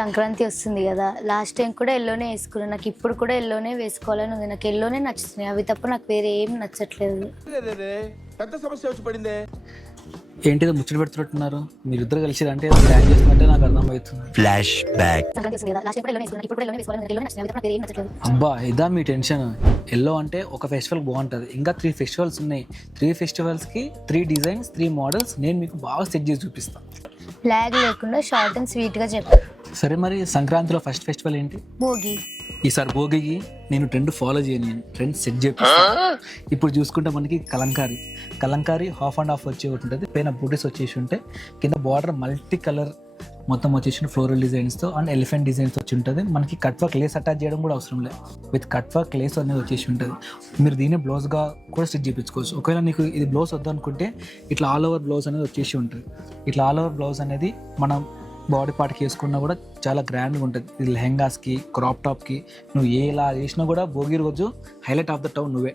సంక్రాంతి వస్తుంది కదా, last time కూడా ఎల్లోనే వేసుకున్నాను. నాకు ఇప్పుడు కూడా ఎల్లోనే వేసుకోవాలని ఉంది. నాకు ఎల్లోనే నచ్చుతున్నాయి, అవి తప్ప నాకు వేరే ఏం నచ్చట్లేదు. పెద్ద సమస్య వచ్చి పడిందే. ఏంటిదో ముచ్చట పెడుతున్నట్టున్నారు మీరిద్దరు కలిసి, అంటే ప్లాన్ చేస్తున్నట్టే నాకు అర్థమవుతుంది. Flash back. సంక్రాంతి వస్తుంది కదా, లాస్ట్ టైం కూడా ఎల్లోనే వేసుకున్నాను, ఇప్పుడు కూడా ఎల్లోనే వేసుకోవాలని ఉంది. ఎల్లోనే నచ్చుతున్నాయి, అవి తప్ప నాకు వేరే ఏం నచ్చట్లేదు. అబ్బా ఇదా మీ టెన్షన్? ఎల్లో అంటే ఒక ఫెస్టివల్ బాగుంటుంది, ఇంకా 3 ఫెస్టివల్స్ ఉన్నాయి. 3 ఫెస్టివల్స్కి 3 డిజైన్స్, 3 మోడల్స్ నేను మీకు బాగా సెట్ చేసి చూపిస్తాను. లాగ్ లేకుండా షార్ట్ అండ్ స్వీట్గా చెప్పు. సరే, మరి సంక్రాంతిలో ఫస్ట్ ఫెస్టివల్ ఏంటి? భోగి. ఈసారి భోగికి నేను ట్రెండ్ ఫాలో చేయను, నేను ట్రెండ్ సెట్ చేపిస్తాను. ఇప్పుడు చూసుకుంటే మనకి కలంకారీ 1/2 వచ్చి ఉంటుంది, పైన బూటీస్ వచ్చేసి ఉంటాయి, కింద బార్డర్ మల్టీ కలర్ మొత్తం వచ్చేసి ఫ్లోరల్ డిజైన్స్తో అండ్ ఎలిఫెంట్ డిజైన్స్ వచ్చి ఉంటుంది. మనకి కట్ వర్క్ లేస్ అటాచ్ చేయడం కూడా అవసరం లేదు, విత్ కట్ వర్క్ లేస్ అనేది వచ్చేసి ఉంటుంది. మీరు దీన్ని బ్లౌజ్గా కూడా స్టిచ్ చేయించుకోవచ్చు. ఒకవేళ నీకు ఇది బ్లౌజ్ వద్దనుకుంటే ఇట్లా ఆల్ ఓవర్ బ్లౌజ్ అనేది వచ్చేసి ఉంటుంది. ఇట్లా ఆల్ ఓవర్ బ్లౌజ్ అనేది మనం బాడీ పార్ట్కి వేసుకున్నా కూడా చాలా గ్రాండ్గా ఉంటుంది. ఇది లెహెంగాస్కి, క్రాప్ టాప్కి నువ్వు ఎలా చేసినా కూడా భోగి రోజు హైలైట్ ఆఫ్ ద టౌన్ నువ్వే.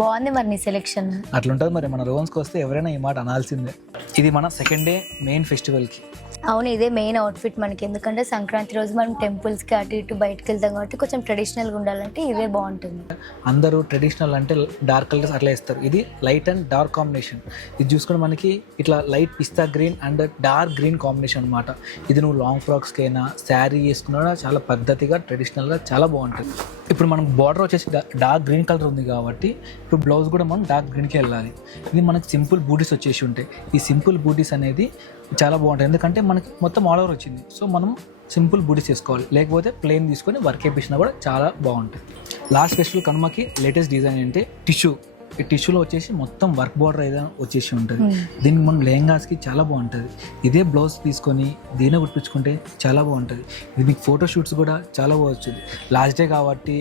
బాగుంది మరి నీ సెలెక్షన్. అట్లుంటుంది మరి, మన రోన్స్కి వస్తే ఎవరైనా ఈ మాట అనాల్సిందే. ఇది మన సెకండ్ డే మెయిన్ ఫెస్టివల్కి. అవును, ఇదే మెయిన్ అవుట్ఫిట్ మనకి, ఎందుకంటే సంక్రాంతి రోజు మనం టెంపుల్స్కి అటు ఇటు బయటకు వెళ్తాం కాబట్టి కొంచెం ట్రెడిషనల్గా ఉండాలంటే ఇదే బాగుంటుంది. అందరూ ట్రెడిషనల్ అంటే డార్క్ కలర్స్ అట్లా ఇస్తారు, ఇది లైట్ అండ్ డార్క్ కాంబినేషన్. ఇది చూసుకుంటే మనకి ఇట్లా light pista green and dark green combination అనమాట. ఇది నువ్వు లాంగ్ ఫ్రాక్స్కి అయినా శారీ వేసుకున్నా చాలా పద్ధతిగా ట్రెడిషనల్గా చాలా బాగుంటుంది. ఇప్పుడు మనకు బార్డర్ వచ్చేసి డార్క్ గ్రీన్ కలర్ ఉంది కాబట్టి ఇప్పుడు బ్లౌజ్ కూడా మనం డార్క్ గ్రీన్కి వెళ్ళాలి. ఇది మనకి సింపుల్ బూటీస్ వచ్చేసి ఉంటాయి. ఈ సింపుల్ బూటీస్ అనేది చాలా బాగుంటాయి, ఎందుకంటే మనకి మొత్తం ఆల్ ఓవర్ వచ్చింది. సో మనం సింపుల్ బూటీస్ వేసుకోవాలి, లేకపోతే ప్లెయిన్ తీసుకొని వర్క్ వేయించినా కూడా చాలా బాగుంటుంది. లాస్ట్ ఫెస్టివల్ కనుమకి లేటెస్ట్ డిజైన్ అంటే టిష్యూ. ఈ టిష్యూలో వచ్చేసి మొత్తం వర్క్ బార్డర్ ఏదైనా వచ్చేసి ఉంటుంది. దీనికి మనం లెహంగాస్కి చాలా బాగుంటుంది. ఇదే బ్లౌజ్ తీసుకొని దీన్ని కుట్టించుకుంటే చాలా బాగుంటుంది. ఇది మీకు ఫోటో షూట్స్ కూడా చాలా బాగుంటుంది. లాస్ట్ డే కాబట్టి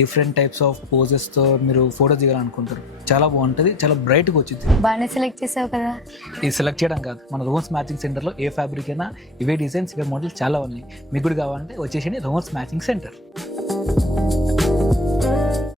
డిఫరెంట్ టైప్స్ ఆఫ్ పోజెస్తో మీరు ఫోటోస్ దిగాలనుకుంటారు, చాలా బాగుంటుంది, చాలా బ్రైట్గా వచ్చింది. బాగానే సెలెక్ట్ చేసావు కదా. ఇది సెలెక్ట్ చేయడం కాదు, మన రోన్స్ మ్యాచింగ్ సెంటర్లో ఏ ఫ్యాబ్రిక్ అయినా ఇవే డిజైన్స్, ఇవే మోడల్స్ చాలా ఉన్నాయి. మీకు కూడా కావాలంటే వచ్చేసి రోన్స్ మ్యాచింగ్ సెంటర్.